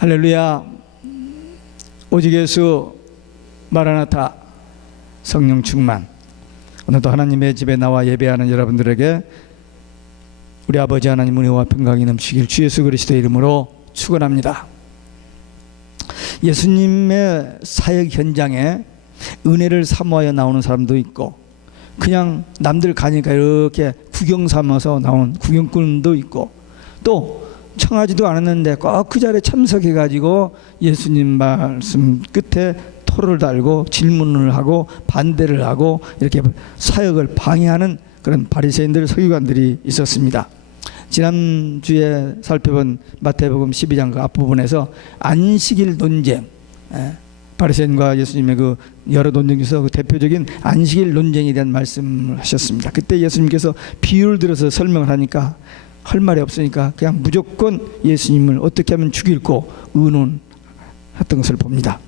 할렐루야. 오직 예수, 마라나타, 성령 충만. 오늘도 하나님의 집에 나와 예배하는 여러분들에게 우리 아버지 하나님 은혜와 평강이 넘치길 주 예수 그리스도의 이름으로 축원합니다. 예수님의 사역 현장에 은혜를 사모하여 나오는 사람도 있고, 그냥 남들 가니까 이렇게 구경 삼아서 나온 구경꾼도 있고, 또 청하지도 않았는데 꼭 그 자리에 참석해 가지고 예수님 말씀 끝에 토를 달고 질문을 하고 반대를 하고 이렇게 사역을 방해하는 그런 바리새인들, 서기관들이 있었습니다. 지난주에 살펴본 마태복음 12장 그 앞부분에서 안식일 논쟁, 바리새인과 예수님의 그 여러 논쟁 중에서 그 대표적인 안식일 논쟁에 대한 말씀을 하셨습니다. 그때 예수님께서 비유를 들어서 설명을 하니까 할 말이 없으니까 그냥 무조건 예수님을 어떻게 하면 죽일고 의논했던 것을 봅니다.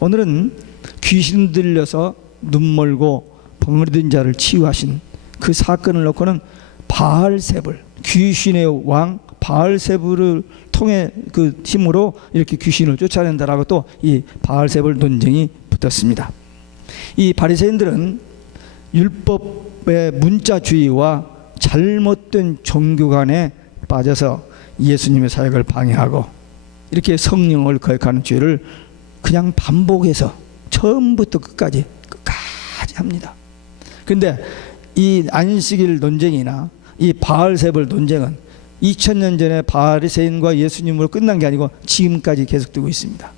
오늘은 귀신 들려서 눈 멀고 벙어리된 자를 치유하신 그 사건을 놓고는 바알세불, 귀신의 왕 바알세불을 통해 그 힘으로 이렇게 귀신을 쫓아낸다라고 또 이 바알세불 논쟁이 붙었습니다. 이 바리새인들은 율법의 문자주의와 잘못된 종교관에 빠져서 예수님의 사역을 방해하고 이렇게 성령을 거역하는 죄를 그냥 반복해서 처음부터 끝까지 합니다. 그런데 이 안식일 논쟁이나 이 바알세불 논쟁은 2000년 전에 바리새인과 예수님으로 끝난 게 아니고 지금까지 계속되고 있습니다.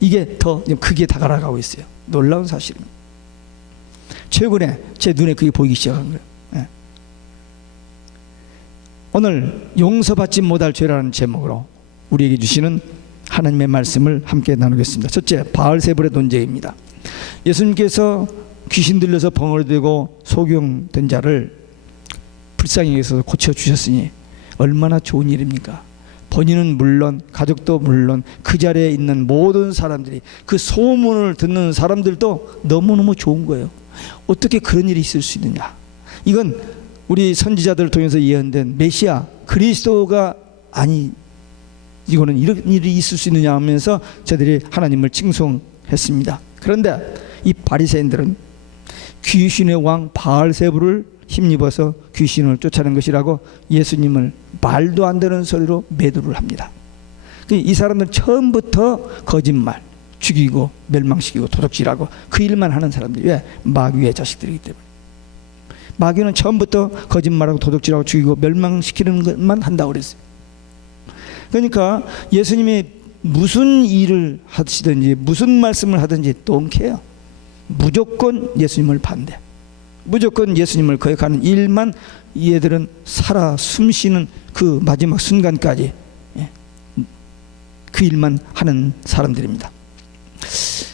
이게 더 크게 다가가고 있어요. 놀라운 사실입니다. 최근에 제 눈에 그게 보이기 시작한 거예요. 오늘 용서받지 못할 죄라는 제목으로 우리에게 주시는 하나님의 말씀을 함께 나누겠습니다. 첫째, 바알세불의 논쟁입니다. 예수님께서 귀신 들려서 벙어리되고 소경된 자를 불쌍히 여기서 고쳐주셨으니 얼마나 좋은 일입니까? 본인은 물론 가족도 물론 그 자리에 있는 모든 사람들이, 그 소문을 듣는 사람들도 너무너무 좋은 거예요. 어떻게 그런 일이 있을 수 있느냐. 이건 우리 선지자들을 통해서 예언된 메시아 그리스도가 아니, 이거는 이런 일이 있을 수 있느냐 하면서 저들이 하나님을 칭송했습니다. 그런데 이 바리새인들은 귀신의 왕 바알세불을 힘입어서 귀신을 쫓아낸 것이라고 예수님을 말도 안 되는 소리로 매도를 합니다. 이 사람들은 처음부터 거짓말, 죽이고 멸망시키고 도둑질하고 그 일만 하는 사람들이, 왜? 마귀의 자식들이기 때문에. 마귀는 처음부터 거짓말하고 도둑질하고 죽이고 멸망시키는 것만 한다고 그랬어요. 그러니까 예수님이 무슨 일을 하시든지 무슨 말씀을 하든지 don't care. 무조건 예수님을 반대, 무조건 예수님을 거역하는 일만 얘들은 살아 숨쉬는 그 마지막 순간까지 그 일만 하는 사람들입니다.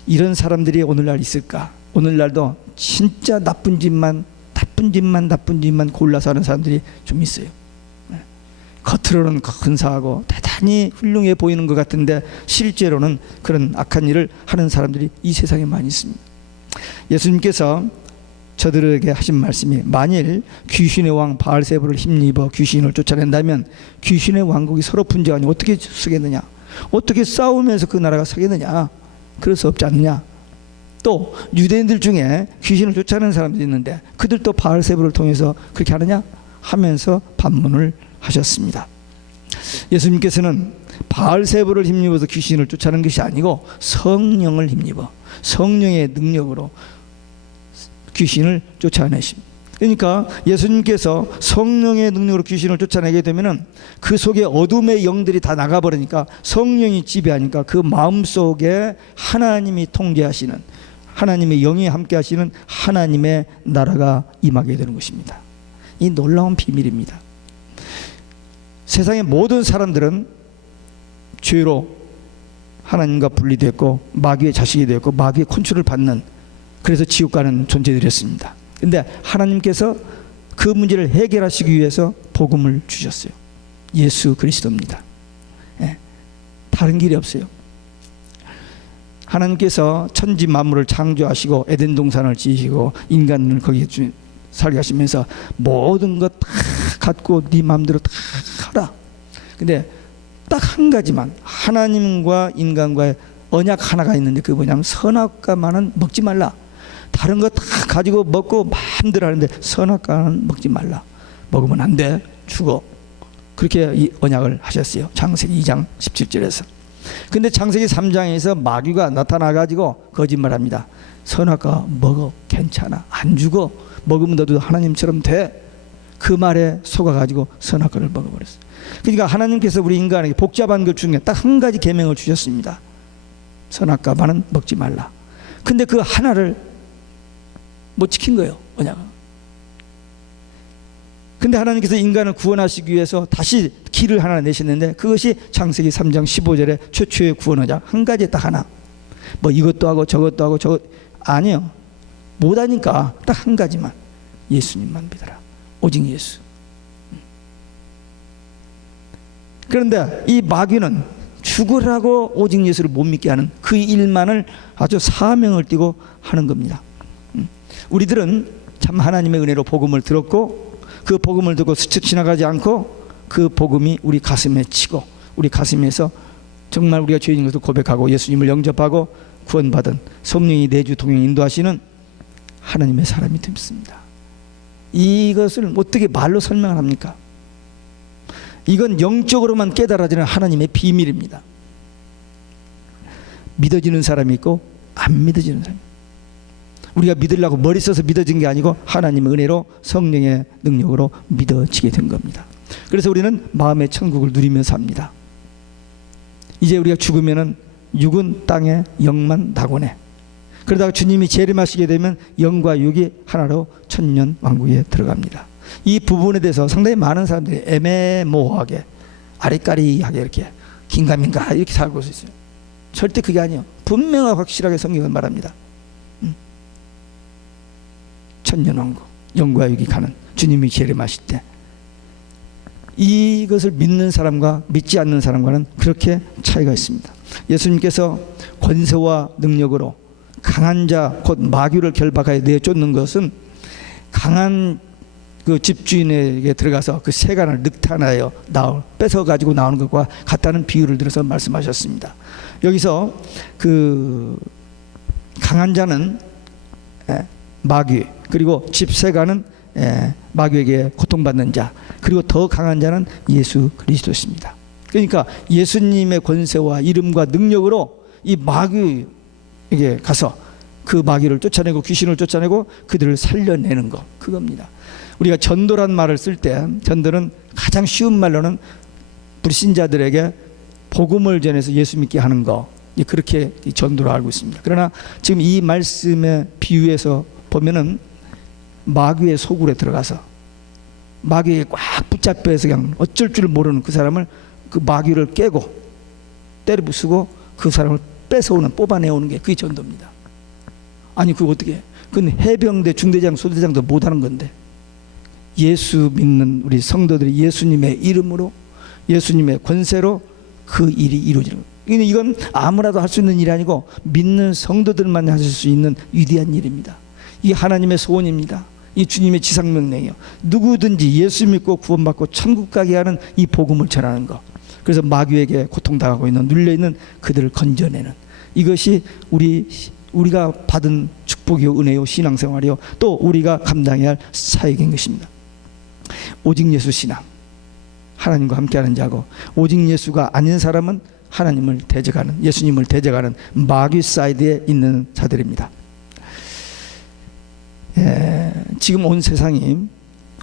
이런 사람들이 오늘날 있을까? 오늘날도 진짜 나쁜 짓만 골라서 하는 사람들이 좀 있어요. 겉으로는 근사하고 대단히 훌륭해 보이는 것 같은데 실제로는 그런 악한 일을 하는 사람들이 이 세상에 많이 있습니다. 예수님께서 저들에게 하신 말씀이, 만일 귀신의 왕 바알세불을 힘입어 귀신을 쫓아낸다면 귀신의 왕국이 서로 분쟁하니 어떻게 서겠느냐? 어떻게 싸우면서 그 나라가 서겠느냐? 그럴 수 없지 않느냐? 또 유대인들 중에 귀신을 쫓아내는 사람들이 있는데 그들도 바알세불을 통해서 그렇게 하느냐? 하면서 반문을 하셨습니다. 예수님께서는 바알세불을 힘입어서 귀신을 쫓아내는 것이 아니고 성령을 힘입어 성령의 능력으로 귀신을 쫓아내십니다. 그러니까 예수님께서 성령의 능력으로 귀신을 쫓아내게 되면은 그 속에 어둠의 영들이 다 나가버리니까, 성령이 지배하니까 그 마음속에 하나님이 통제하시는, 하나님의 영이 함께 하시는 하나님의 나라가 임하게 되는 것입니다. 이 놀라운 비밀입니다. 세상의 모든 사람들은 죄로 하나님과 분리되었고 마귀의 자식이 되었고 마귀의 컨트롤을 받는, 그래서 지옥 가는 존재들이었습니다. 그런데 하나님께서 그 문제를 해결하시기 위해서 복음을 주셨어요. 예수 그리스도입니다. 다른 길이 없어요. 하나님께서 천지 만물을 창조하시고 에덴 동산을 지으시고 인간을 거기에 살게 하시면서 모든 것 다 갖고 네 마음대로 다 하라. 근데 딱 한 가지만, 하나님과 인간과의 언약 하나가 있는데 그게 뭐냐면 선악과만은 먹지 말라. 다른 거 다 가지고 먹고 마음대로 하는데 선악과는 먹지 말라. 먹으면 안 돼, 죽어. 그렇게 이 언약을 하셨어요. 창세기 2장 17절에서. 근데 창세기 3장에서 마귀가 나타나가지고 거짓말합니다. 선악과 먹어, 괜찮아, 안 죽어, 먹으면 너도 하나님처럼 돼. 그 말에 속아가지고 선악과를 먹어버렸어요. 그러니까 하나님께서 우리 인간에게 복잡한 것 중에 딱 한 가지 계명을 주셨습니다. 선악과만은 먹지 말라. 근데 그 하나를 못 지킨 거예요, 언약은. 근데 하나님께서 인간을 구원하시기 위해서 다시 길을 하나 내셨는데 그것이 창세기 3장 15절에 최초의 구원 언약, 한 가지 딱 하나. 뭐 이것도 하고 저것도 하고 저것 아니요. 못하니까 딱 한 가지만, 예수님만 믿어라. 오직 예수. 그런데 이 마귀는 죽으라고 오직 예수를 못 믿게 하는 그 일만을 아주 사명을 띠고 하는 겁니다. 우리들은 참 하나님의 은혜로 복음을 들었고 그 복음을 듣고 스쳐 지나가지 않고 그 복음이 우리 가슴에 치고 우리 가슴에서 정말 우리가 죄인인 것을 고백하고 예수님을 영접하고 구원받은 성령이 내주 동행 인도하시는 하나님의 사람이 됩니다. 이것을 어떻게 말로 설명을 합니까? 이건 영적으로만 깨달아지는 하나님의 비밀입니다. 믿어지는 사람이 있고 안 믿어지는 사람. 우리가 믿으려고 머리 써서 믿어진 게 아니고 하나님의 은혜로 성령의 능력으로 믿어지게 된 겁니다. 그래서 우리는 마음의 천국을 누리며 삽니다. 이제 우리가 죽으면은 육은 땅에, 영만 낙원에. 그러다가 주님이 재림하시게 되면 영과 육이 하나로 천년 왕국에 들어갑니다. 이 부분에 대해서 상당히 많은 사람들이 애매모호하게 아리까리하게 이렇게 긴가민가 이렇게 살고 있어요. 절대 그게 아니에요. 분명하고 확실하게 성경은 말합니다. 천년 왕국, 영과 육이 가는 주님이 재림하실 때 이것을 믿는 사람과 믿지 않는 사람과는 그렇게 차이가 있습니다. 예수님께서 권세와 능력으로 강한 자 곧 마귀를 결박하여 내쫓는 것은 강한 그 집주인에게 들어가서 그 세간을 늑탄하여 뺏어 가지고 나오는 것과 같다는 비유를 들어서 말씀하셨습니다. 여기서 그 강한 자는 마귀, 그리고 집세간은 마귀에게 고통받는 자, 그리고 더 강한 자는 예수 그리스도십니다. 그러니까 예수님의 권세와 이름과 능력으로 이 마귀에게 가서 그 마귀를 쫓아내고 귀신을 쫓아내고 그들을 살려내는 것, 그겁니다. 우리가 전도란 말을 쓸 때 전도는 가장 쉬운 말로는 불신자들에게 복음을 전해서 예수 믿게 하는 거, 그렇게 전도를 알고 있습니다. 그러나 지금 이 말씀의 비유에서 보면은 마귀의 소굴에 들어가서 마귀에 꽉 붙잡혀서 그냥 어쩔 줄 모르는 그 사람을, 그 마귀를 깨고 때려 부수고 그 사람을 뺏어오는, 뽑아내오는 게 그게 전도입니다. 아니 그거 어떻게 해? 그건 해병대, 중대장, 소대장도 못하는 건데 예수 믿는 우리 성도들이 예수님의 이름으로, 예수님의 권세로 그 일이 이루어지는 거예요. 이건 아무나도 할 수 있는 일이 아니고 믿는 성도들만 하실 수 있는 위대한 일입니다. 이게 하나님의 소원입니다. 이 주님의 지상명령이에요. 누구든지 예수 믿고 구원받고 천국 가게 하는 이 복음을 전하는 것. 그래서 마귀에게 고통당하고 있는, 눌려있는 그들을 건져내는, 이것이 우리가 받은 축복이요 은혜요 신앙생활이요 또 우리가 감당해야 할 사역인 것입니다. 오직 예수 신앙, 하나님과 함께하는 자고, 오직 예수가 아닌 사람은 하나님을 대적하는, 예수님을 대적하는 마귀 사이드에 있는 자들입니다. 지금 온 세상이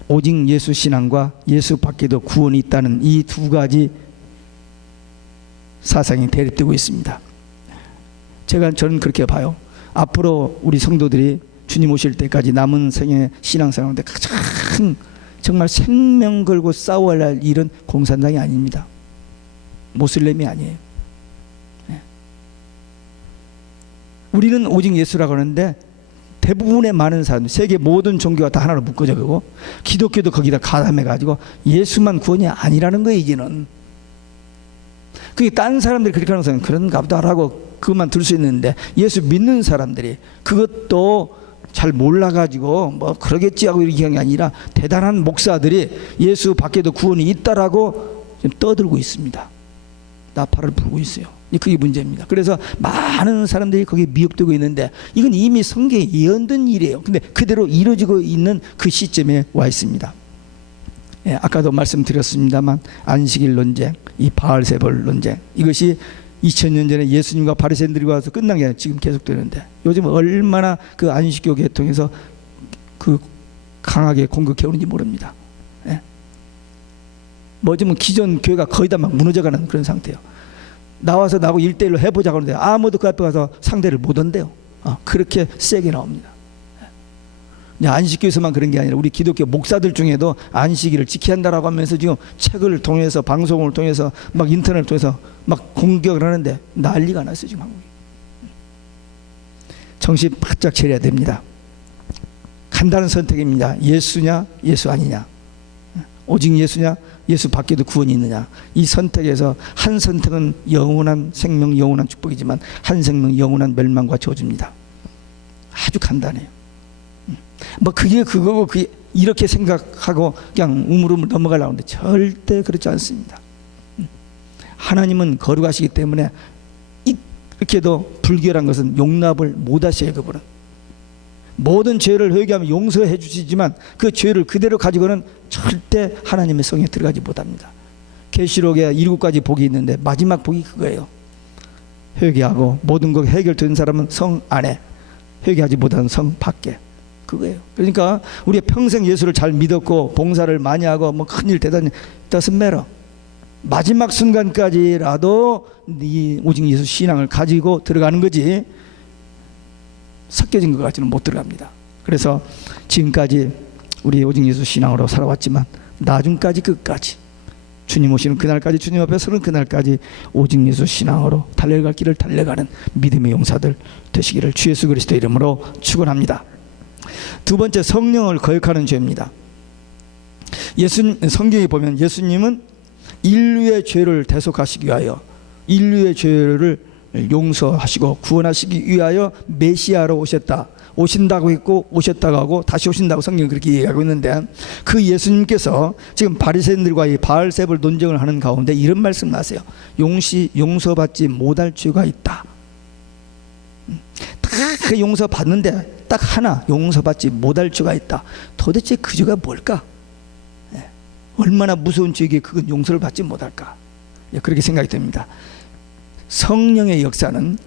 오직 예수 신앙과 예수 밖에도 구원이 있다는 이 두 가지 사상이 대립되고 있습니다. 저는 그렇게 봐요. 앞으로 우리 성도들이 주님 오실 때까지 남은 생애 신앙생활인데 가장 정말 생명 걸고 싸워야 할 일은 공산당이 아닙니다. 모슬렘이 아니에요. 우리는 오직 예수라고 하는데 대부분의 많은 사람들, 세계 모든 종교가 다 하나로 묶어져 가고 기독교도 거기다 가담해 가지고 예수만 구원이 아니라는 거예요. 이제는 그게 딴 사람들이 그렇게 하는 사람은 그런가 보다라고 그것만 들 수 있는데, 예수 믿는 사람들이 그것도 잘 몰라가지고 뭐 그러겠지 하고 이렇게 하는 게 아니라 대단한 목사들이 예수 밖에도 구원이 있다라고 지금 떠들고 있습니다. 나팔을 불고 있어요. 그게 문제입니다. 그래서 많은 사람들이 거기에 미혹되고 있는데 이건 이미 성경에 예언된 일이에요. 근데 그대로 이루어지고 있는 그 시점에 와 있습니다. 예, 아까도 말씀드렸습니다만 안식일 논쟁, 이 바알세불 논쟁, 이것이 2000년 전에 예수님과 바리새인들이 와서 끝난 게 아니라 지금 계속되는데 요즘 얼마나 그 안식교 계통에서 그 강하게 공격해 오는지 모릅니다. 예. 뭐지면 기존 교회가 거의 다 막 무너져가는 그런 상태예요. 나와서 나하고 1대1로 해보자고 하는데 아무도 그 앞에 가서 상대를 못 한대요. 그렇게 세게 나옵니다. 안식교에서만 그런 게 아니라 우리 기독교 목사들 중에도 안식일을 지켜야 한다라고 하면서 지금 책을 통해서 방송을 통해서 막 인터넷을 통해서 막 공격을 하는데 난리가 났어요 지금 한국이. 정신 바짝 차려야 됩니다. 간단한 선택입니다. 예수냐 예수 아니냐, 오직 예수냐 예수 밖에도 구원이 있느냐. 이 선택에서 한 선택은 영원한 생명 영원한 축복이지만 한 생명 영원한 멸망과 저주입니다. 아주 간단해요. 뭐 그게 그거고 그게 이렇게 생각하고 그냥 우물우물 넘어가려고 하는데 절대 그렇지 않습니다. 하나님은 거룩하시기 때문에 이렇게도 불결한 것은 용납을 못하셔요. 그분은 모든 죄를 회개하면 용서해 주시지만 그 죄를 그대로 가지고는 절대 하나님의 성에 들어가지 못합니다. 계시록에 7가지 복이 있는데 마지막 복이 그거예요. 회개하고 모든 것 해결된 사람은 성 안에, 회개하지 못하는 성 밖에, 그거예요. 그러니까 우리가 평생 예수를 잘 믿었고 봉사를 많이 하고 뭐 큰일 대단히 doesn't matter. 마지막 순간까지라도 이 오직 예수 신앙을 가지고 들어가는 거지 섞여진 것 같지는 못 들어갑니다. 그래서 지금까지 우리 오직 예수 신앙으로 살아왔지만 나중까지 끝까지 주님 오시는 그날까지, 주님 앞에 서는 그날까지 오직 예수 신앙으로 달려갈 길을 달려가는 믿음의 용사들 되시기를 주 예수 그리스도 이름으로 축원합니다. 두 번째, 성령을 거역하는 죄입니다. 성경에 보면 예수님은 인류의 죄를 대속하시기 위하여, 인류의 죄를 용서하시고 구원하시기 위하여 메시아로 오셨다, 오신다고 했고 오셨다고 하고 다시 오신다고 성경은 그렇게 얘기하고 있는데, 그 예수님께서 지금 바리새인들과의 바알세불 논쟁을 하는 가운데 이런 말씀을 하세요. 용서받지 못할 죄가 있다. 다 그 용서받는데 딱 하나 용서받지 못할 죄가 있다. 도대체 그 죄가 뭘까? 얼마나 무서운 죄기에 그건 용서를 받지 못할까? 그렇게 생각이 됩니다. 성령의 역사는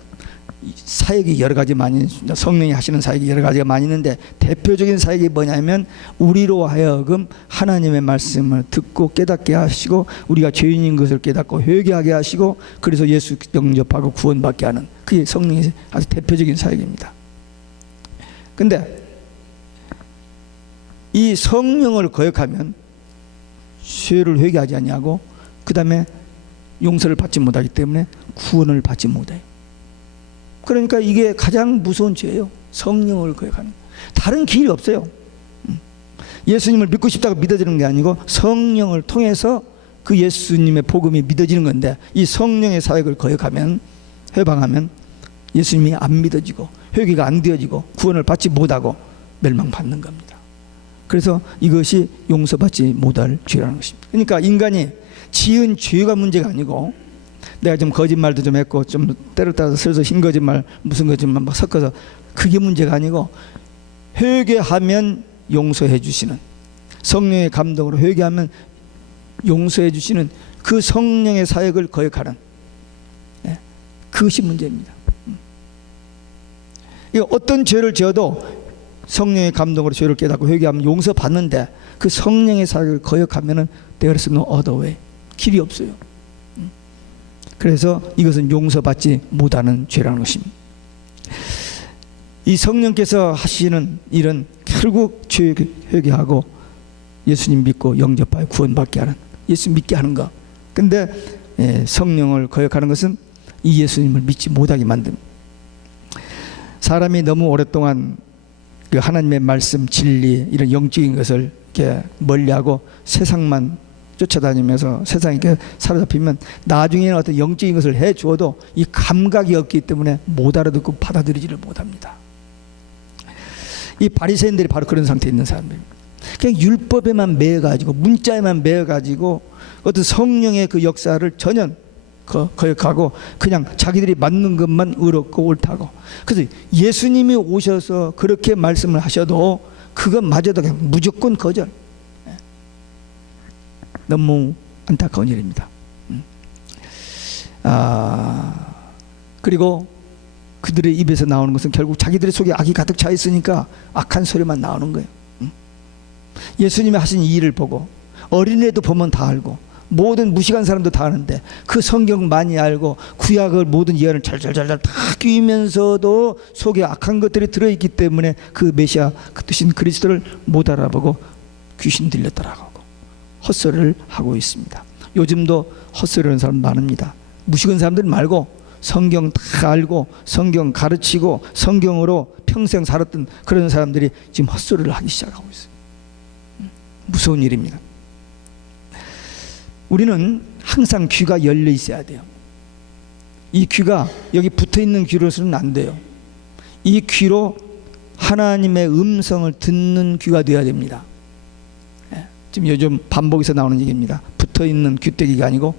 사역이 여러 가지 많이 있습니다. 성령이 하시는 사역이 여러 가지가 많이 있는데 대표적인 사역이 뭐냐면 우리로 하여금 하나님의 말씀을 듣고 깨닫게 하시고 우리가 죄인인 것을 깨닫고 회개하게 하시고 그래서 예수 영접하고 구원받게 하는, 그게 성령의 아주 대표적인 사역입니다. 근데 이 성령을 거역하면 죄를 회개하지 아니하고 그 다음에 용서를 받지 못하기 때문에 구원을 받지 못해요. 그러니까 이게 가장 무서운 죄예요. 성령을 거역하는. 다른 길이 없어요. 예수님을 믿고 싶다고 믿어지는 게 아니고 성령을 통해서 그 예수님의 복음이 믿어지는 건데, 이 성령의 사역을 거역하면, 회방하면 예수님이 안 믿어지고 회개가 안 되어지고 구원을 받지 못하고 멸망받는 겁니다. 그래서 이것이 용서받지 못할 죄라는 것입니다. 그러니까 인간이 지은 죄가 문제가 아니고, 내가 좀 거짓말도 좀 했고 좀 때를 따라서 슬슬 흰 거짓말 무슨 거짓말 막 섞어서, 그게 문제가 아니고 회개하면 용서해 주시는, 성령의 감동으로 회개하면 용서해 주시는 그 성령의 사역을 거역하는, 그것이 문제입니다. 어떤 죄를 지어도 성령의 감동으로 죄를 깨닫고 회개하면 용서받는데 그 성령의 사역을 거역하면은 there is no other way, 길이 없어요. 그래서 이것은 용서받지 못하는 죄라는 것입니다. 이 성령께서 하시는 일은 결국 죄 회개하고 예수님 믿고 영접하여 구원받게 하는, 예수 믿게 하는 것. 근데 성령을 거역하는 것은 이 예수님을 믿지 못하게 만듭니다. 사람이 너무 오랫동안 그 하나님의 말씀, 진리, 이런 영적인 것을 이렇게 멀리하고 세상만 쫓아다니면서 세상에 사로잡히면 나중에는 어떤 영적인 것을 해 주어도 이 감각이 없기 때문에 못 알아듣고 받아들이지를 못합니다. 이 바리새인들이 바로 그런 상태에 있는 사람들입니다. 그냥 율법에만 매여가지고 문자에만 매여가지고 어떤 성령의 그 역사를 전혀 거역하고 그냥 자기들이 맞는 것만 의롭고 옳다고. 그래서 예수님이 오셔서 그렇게 말씀을 하셔도 그것마저도 그냥 무조건 거절. 너무 안타까운 일입니다. 그리고 그들의 입에서 나오는 것은 결국 자기들의 속에 악이 가득 차 있으니까 악한 소리만 나오는 거예요. 예수님이 하신 이 일을 보고 어린애도 보면 다 알고 모든 무식한 사람도 다 아는데 그 성경 많이 알고 구약을 모든 예언을 잘잘잘잘 다 끼면서도 속에 악한 것들이 들어있기 때문에 그 메시아 그 뜻인 그리스도를 못 알아보고 귀신 들렸다라고 하고 헛소리를 하고 있습니다. 요즘도 헛소리하는 사람 많습니다. 무식한 사람들 말고 성경 다 알고 성경 가르치고 성경으로 평생 살았던 그런 사람들이 지금 헛소리를 하기 시작하고 있어요. 무서운 일입니다. 우리는 항상 귀가 열려 있어야 돼요. 이 귀가 여기 붙어 있는 귀로서는 안 돼요. 이 귀로 하나님의 음성을 듣는 귀가 되어야 됩니다. 지금 요즘 반복해서 나오는 얘기입니다. 붙어 있는 귀때기가 아니고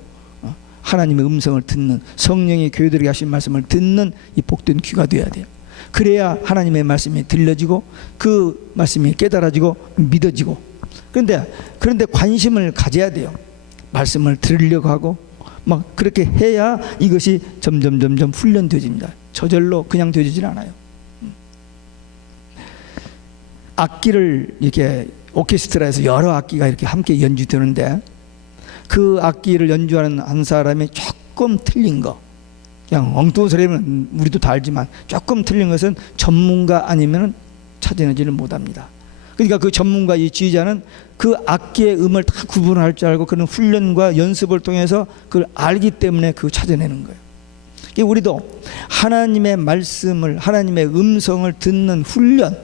하나님의 음성을 듣는, 성령이 교회들에게 하신 말씀을 듣는 이 복된 귀가 되어야 돼요. 그래야 하나님의 말씀이 들려지고 그 말씀이 깨달아지고 믿어지고. 그런데 관심을 가져야 돼요. 말씀을 들으려고 하고 막 그렇게 해야 이것이 점점 훈련되어집니다. 저절로 그냥 되어지진 않아요. 악기를 이렇게 오케스트라에서 여러 악기가 이렇게 함께 연주되는데 그 악기를 연주하는 한 사람이 조금 틀린 거, 그냥 엉뚱한 소리면 우리도 다 알지만 조금 틀린 것은 전문가 아니면 찾아내지를 못합니다. 그러니까 그 전문가, 이 지휘자는 그 악기의 음을 다 구분할 줄 알고 그런 훈련과 연습을 통해서 그걸 알기 때문에 그걸 찾아내는 거예요. 우리도 하나님의 말씀을, 하나님의 음성을 듣는 훈련,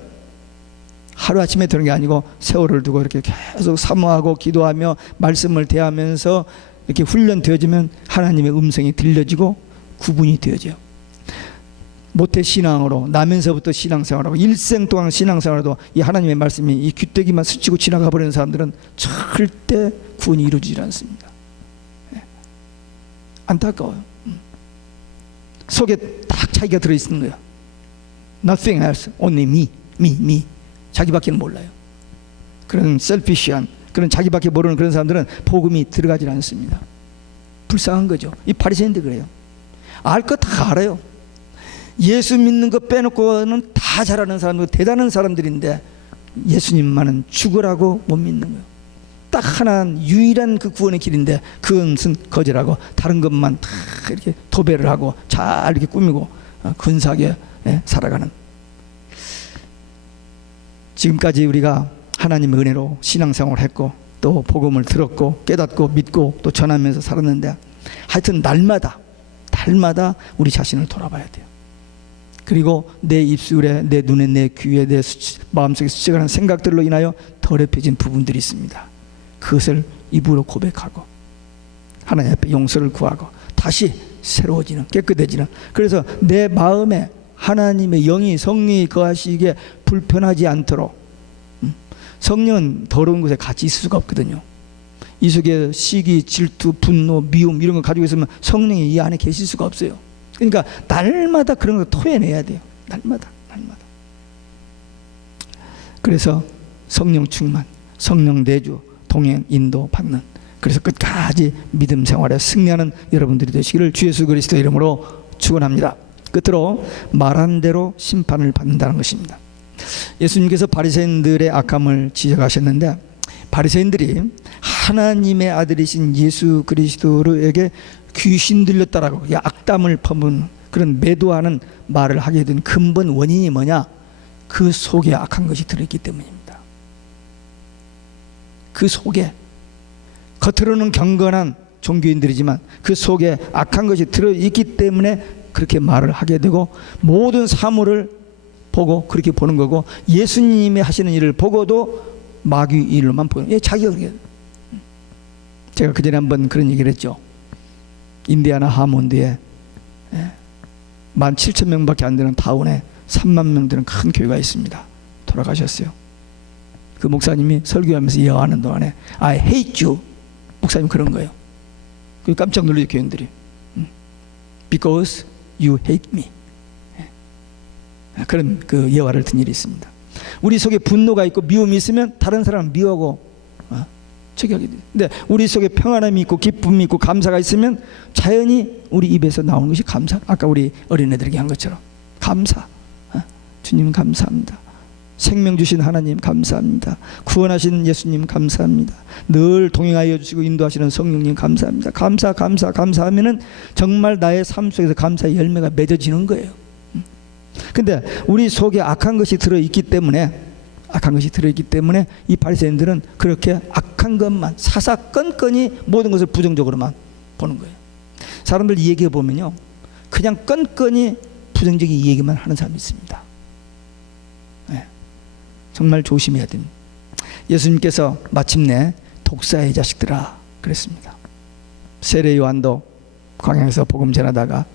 하루아침에 되는 게 아니고 세월을 두고 이렇게 계속 사모하고 기도하며 말씀을 대하면서 이렇게 훈련되어지면 하나님의 음성이 들려지고 구분이 되어져요. 모태 신앙으로 나면서부터 신앙생활하고 일생 동안 신앙생활도 이 하나님의 말씀이 이 귀때기만 스치고 지나가 버리는 사람들은 절대 구원이 이루어지지 않습니다. 안타까워요. 속에 딱 자기가 들어있는 거예요. Nothing else, only me. 자기밖에는 몰라요. 그런 셀피시한, 그런 자기밖에 모르는 그런 사람들은 복음이 들어가지 않습니다. 불쌍한 거죠. 이 바리새인들 그래요. 알 거 다 알아요. 예수 믿는 거 빼놓고는 다 잘하는 사람들, 대단한 사람들인데 예수님만은 죽으라고 못 믿는 거예요. 딱 하나 유일한 그 구원의 길인데 그것은 거절하고 다른 것만 다 이렇게 도배를 하고 잘 이렇게 꾸미고 근사하게 살아가는. 지금까지 우리가 하나님의 은혜로 신앙생활을 했고 또 복음을 들었고 깨닫고 믿고 또 전하면서 살았는데 하여튼 날마다 우리 자신을 돌아봐야 돼요. 그리고 내 입술에, 내 눈에, 내 귀에, 내 마음속에 스쳐가는 생각들로 인하여 더럽혀진 부분들이 있습니다. 그것을 입으로 고백하고 하나님 앞에 용서를 구하고 다시 새로워지는, 깨끗해지는. 그래서 내 마음에 하나님의 영이, 성령이 거하시기에 불편하지 않도록. 성령은 더러운 곳에 같이 있을 수가 없거든요. 이 속에 시기, 질투, 분노, 미움 이런 거 가지고 있으면 성령이 이 안에 계실 수가 없어요. 그러니까 날마다 그런 거 토해내야 돼요. 날마다. 그래서 성령 충만, 성령 내주, 동행, 인도 받는, 그래서 끝까지 믿음 생활에 승리하는 여러분들이 되시기를 주 예수 그리스도 이름으로 축원합니다. 끝으로 말한 대로 심판을 받는다는 것입니다. 예수님께서 바리새인들의 악함을 지적하셨는데 바리새인들이 하나님의 아들이신 예수 그리스도에게 귀신 들렸다라고 악담을 퍼부는 그런 매도하는 말을 하게 된 근본 원인이 뭐냐? 그 속에 악한 것이 들어있기 때문입니다. 그 속에 겉으로는 경건한 종교인들이지만 그 속에 악한 것이 들어있기 때문에 그렇게 말을 하게 되고 모든 사물을 보고 그렇게 보는 거고 예수님이 하시는 일을 보고도 마귀 일로만 보는. 자기가 그렇게. 제가 그전에 한번 그런 얘기를 했죠. 인디아나 하몬드에 17,000명밖에 안 되는 타운에 3만 명 되는 큰 교회가 있습니다. 돌아가셨어요. 그 목사님이 설교하면서 예언하는 동안에 I hate you. 목사님 그런 거예요. 그 깜짝 놀라죠 교인들이. because you hate me. 그런 그 예화를 든 일이 있습니다. 우리 속에 분노가 있고 미움이 있으면 다른 사람을 미워하고 저기 하게 돼요. 근데 우리 속에 평안함이 있고 기쁨이 있고 감사가 있으면 자연히 우리 입에서 나오는 것이 감사. 아까 우리 어린애들에게 한 것처럼 감사. 주님 감사합니다. 생명 주신 하나님 감사합니다. 구원하신 예수님 감사합니다. 늘 동행하여 주시고 인도하시는 성령님 감사합니다. 감사하면은 정말 나의 삶 속에서 감사의 열매가 맺어지는 거예요. 근데 우리 속에 악한 것이 들어있기 때문에 이 바리새인들은 그렇게 악한 것만 사사건건이 모든 것을 부정적으로만 보는 거예요. 사람들 얘기해 보면요, 그냥 건건이 부정적인 얘기만 하는 사람이 있습니다. 네. 정말 조심해야 됩니다. 예수님께서 마침내 독사의 자식들아 그랬습니다. 세례 요한도 광야에서 복음 전하다가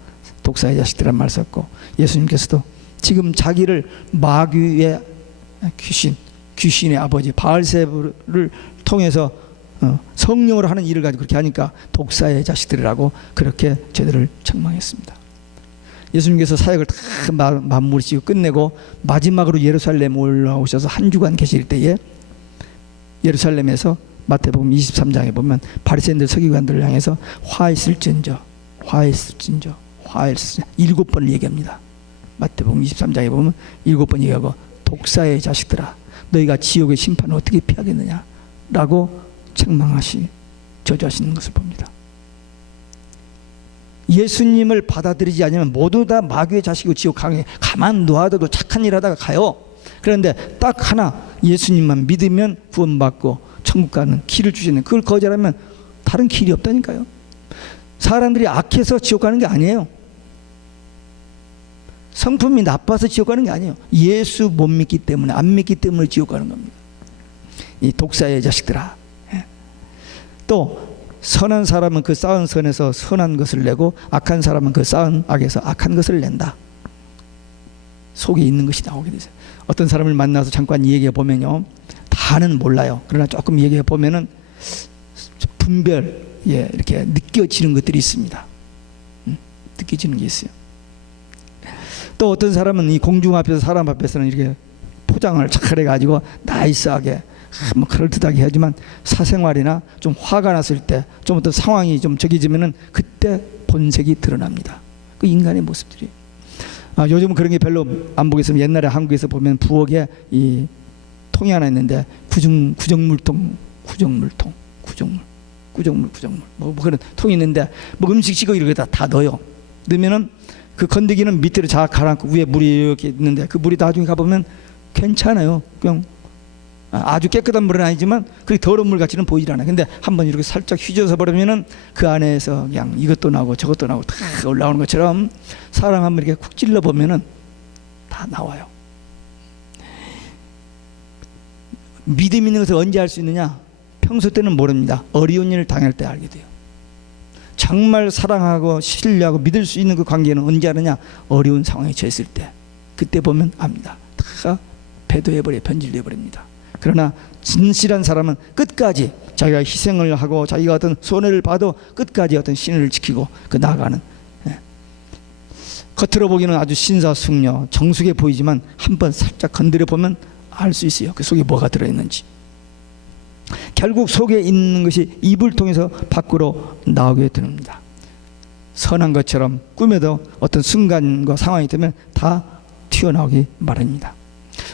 독사의 자식들아 말 썼고, 예수님께서도 지금 자기를 마귀의 귀신의 아버지 바알세불을 통해서 성령으로 하는 일을 가지고 그렇게 하니까 독사의 자식들이라고 그렇게 저들을 책망했습니다. 예수님께서 사역을 다 마무리 짓고 끝내고 마지막으로 예루살렘 올라오셔서 한 주간 계실 때에 예루살렘에서 마태복음 23장에 보면 바리새인들 서기관들을 향해서 화했을진저 7번을 얘기합니다. 마태복음 23장에 보면 7번 얘기하고, 독사의 자식들아 너희가 지옥의 심판을 어떻게 피하겠느냐 라고 저주하시는 것을 봅니다. 예수님을 받아들이지 않으면 모두 다 마귀의 자식이고 지옥 강에 가만 놔둬도 착한 일 하다가 가요. 그런데 딱 하나 예수님만 믿으면 구원받고 천국 가는 길을 주시는, 그걸 거절하면 다른 길이 없다니까요. 사람들이 악해서 지옥 가는 게 아니에요. 성품이 나빠서 지옥 가는 게 아니에요. 예수 못 믿기 때문에, 안 믿기 때문에 지옥 가는 겁니다. 이 독사의 자식들아. 또 선한 사람은 그 쌓은 선에서 선한 것을 내고 악한 사람은 그 쌓은 악에서 악한 것을 낸다. 속에 있는 것이 나오게 되죠. 어떤 사람을 만나서 잠깐 얘기해 보면요, 다는 몰라요. 그러나 조금 얘기해 보면은 이렇게 느껴지는 것들이 있습니다. 느껴지는 게 있어요. 또 어떤 사람은 이 공중 앞에서 사람 앞에서는 이렇게 포장을 잘해 가지고 나이스하게 뭐 그럴듯하게 하지만 사생활이나 좀 화가 났을 때, 좀 어떤 상황이 좀 적해지면은 그때 본색이 드러납니다. 그 인간의 모습들이. 요즘은 그런 게 별로 안 보겠으면 옛날에 한국에서 보면 부엌에 이 통이 하나 있는데 구정물 뭐 그런 통이 있는데 뭐 음식 식어 이렇게 다 넣어요. 넣으면은 그 건더기는 밑으로 잘 가라앉고 위에 물이 이렇게 있는데 그 물이 나중에 가보면 괜찮아요. 그냥 아주 깨끗한 물은 아니지만 그게 더러운 물 같이는 보이질 않아요. 근데 한번 이렇게 살짝 휘저어서 버리면은 그 안에서 그냥 이것도 나오고 저것도 나오고 다 올라오는 것처럼 사람 한번 이렇게 쿡 찔러 보면은 다 나와요. 믿음 있는 것을 언제 알 수 있느냐? 평소 때는 모릅니다. 어려운 일을 당할 때 알게 돼요. 정말 사랑하고 신뢰하고 믿을 수 있는 그 관계는 언제 아느냐? 어려운 상황에 처했을 때. 그때 보면 압니다. 다 배도해버려, 변질돼버립니다. 그러나 진실한 사람은 끝까지 자기가 희생을 하고 자기가 어떤 손해를 봐도 끝까지 어떤 신을 지키고 그 나아가는, 겉으로 보기는 아주 신사숙녀 정숙해 보이지만 한번 살짝 건드려 보면 알 수 있어요. 그 속에 뭐가 들어있는지. 결국 속에 있는 것이 입을 통해서 밖으로 나오게 됩니다. 선한 것처럼 꿈에도 어떤 순간과 상황이 되면 다 튀어나오기 마련입니다.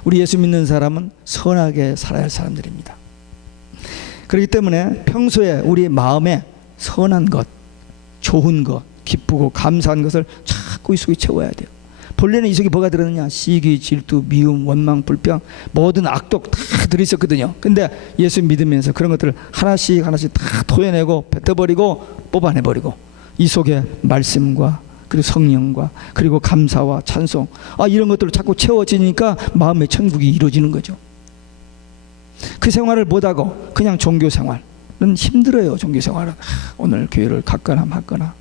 우리 예수 믿는 사람은 선하게 살아야 할 사람들입니다. 그렇기 때문에 평소에 우리 마음에 선한 것, 좋은 것, 기쁘고 감사한 것을 자꾸 이 속에 채워야 돼요. 본래는 이 속에 뭐가 들었느냐? 시기, 질투, 미움, 원망, 불평, 모든 악독 다 들어있었거든요. 근데 예수 믿으면서 그런 것들을 하나씩 다 토해내고 뱉어버리고 뽑아내버리고 이 속에 말씀과 그리고 성령과 그리고 감사와 찬송, 이런 것들을 자꾸 채워지니까 마음의 천국이 이루어지는 거죠. 그 생활을 못하고 그냥 종교 생활은 힘들어요. 종교 생활은 오늘 교회를 갔거나 말거나,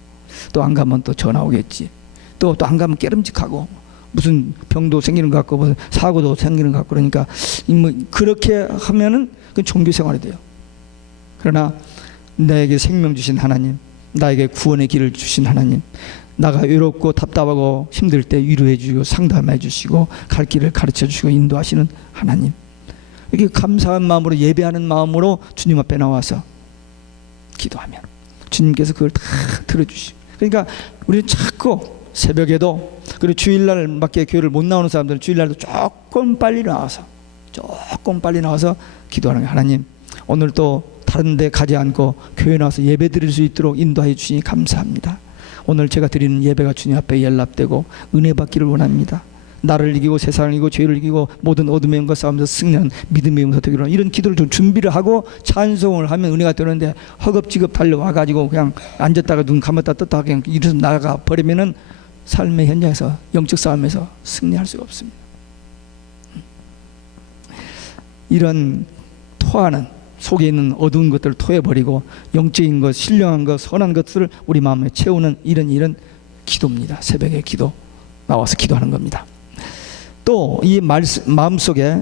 또 안 가면 또 전화 오겠지, 또 안 가면 깨름직하고 무슨 병도 생기는 것 같고 무슨 사고도 생기는 것 같고, 그러니까 뭐 그렇게 하면은 그 종교 생활이 돼요. 그러나 나에게 생명 주신 하나님, 나에게 구원의 길을 주신 하나님, 나가 외롭고 답답하고 힘들 때 위로해 주시고 상담해 주시고 갈 길을 가르쳐 주시고 인도하시는 하나님, 이렇게 감사한 마음으로 예배하는 마음으로 주님 앞에 나와서 기도하면 주님께서 그걸 다 들어주시고, 그러니까 우리는 자꾸 새벽에도, 그리고 주일날밖에 교회를 못 나오는 사람들은 주일날도 조금 빨리 나와서 기도하는 거예요. 하나님, 오늘 또 다른 데 가지 않고 교회 나와서 예배 드릴 수 있도록 인도해 주시니 감사합니다. 오늘 제가 드리는 예배가 주님 앞에 연락되고 은혜 받기를 원합니다. 나를 이기고 세상을 이기고 죄를 이기고 모든 어둠의 영과 싸우면서 승리하는 믿음의 용사 되기로 하는 이런 기도를 좀 준비를 하고 찬송을 하면 은혜가 되는데, 허겁지겁 달려와가지고 그냥 앉았다가 눈 감았다 떴다가 그냥 일어서 나가 버리면은 삶의 현장에서, 영적 싸움에서 승리할 수가 없습니다. 이런 토하는, 속에 있는 어두운 것들을 토해버리고 영적인 것, 신령한 것, 선한 것들을 우리 마음에 채우는 이런 기도입니다. 새벽에 기도, 나와서 기도하는 겁니다. 또 이 마음속에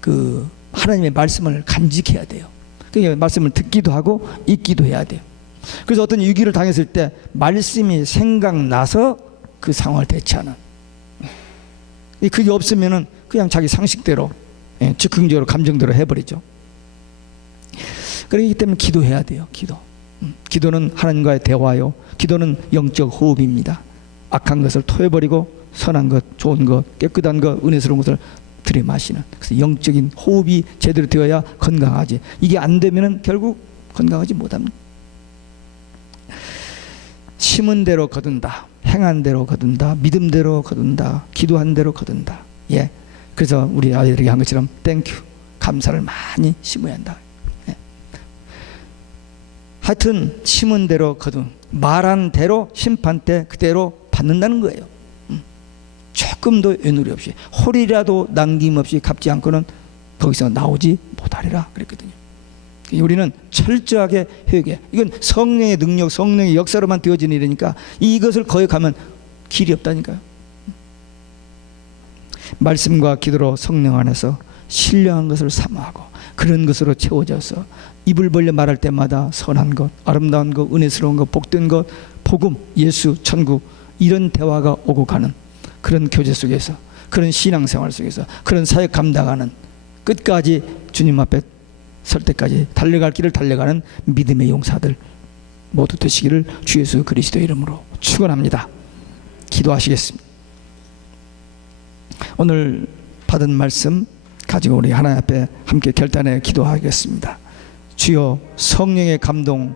그 하나님의 말씀을 간직해야 돼요. 그러니까 말씀을 듣기도 하고 읽기도 해야 돼요. 그래서 어떤 위기를 당했을 때 말씀이 생각나서 그 상황을 대처하는, 그게 없으면은 그냥 자기 상식대로, 즉흥적으로 감정대로 해버리죠. 그렇기 때문에 기도해야 돼요. 기도는 하나님과의 대화요, 기도는 영적 호흡입니다. 악한 것을 토해버리고 선한 것, 좋은 것, 깨끗한 것, 은혜스러운 것을 들이마시는, 그래서 영적인 호흡이 제대로 되어야 건강하지. 이게 안 되면은 결국 건강하지 못합니다. 심은 대로 거둔다, 행한 대로 거둔다, 믿음대로 거둔다, 기도한 대로 거둔다. 예, 그래서 우리 아이들에게 한 것처럼 땡큐, 감사를 많이 심어야 한다. 예. 하여튼 심은 대로 거둔, 말한 대로 심판 때 그대로 받는다는 거예요. 조금도 애누리 없이, 홀이라도 남김없이 갚지 않고는 거기서 나오지 못하리라 그랬거든요. 우리는 철저하게 회개, 이건 성령의 능력, 성령의 역사로만 되어지는 일이니까 이것을 거역하면 길이 없다니까요. 말씀과 기도로 성령 안에서 신령한 것을 사모하고 그런 것으로 채워져서 입을 벌려 말할 때마다 선한 것, 아름다운 것, 은혜스러운 것, 복된 것, 복음, 예수, 천국, 이런 대화가 오고 가는 그런 교제 속에서, 그런 신앙생활 속에서, 그런 사역 감당하는, 끝까지 주님 앞에 설 때까지 달려갈 길을 달려가는 믿음의 용사들 모두 되시기를 주 예수 그리스도 이름으로 축원합니다. 기도하시겠습니다. 오늘 받은 말씀 가지고 우리 하나님 앞에 함께 결단해 기도하겠습니다. 주여, 성령의 감동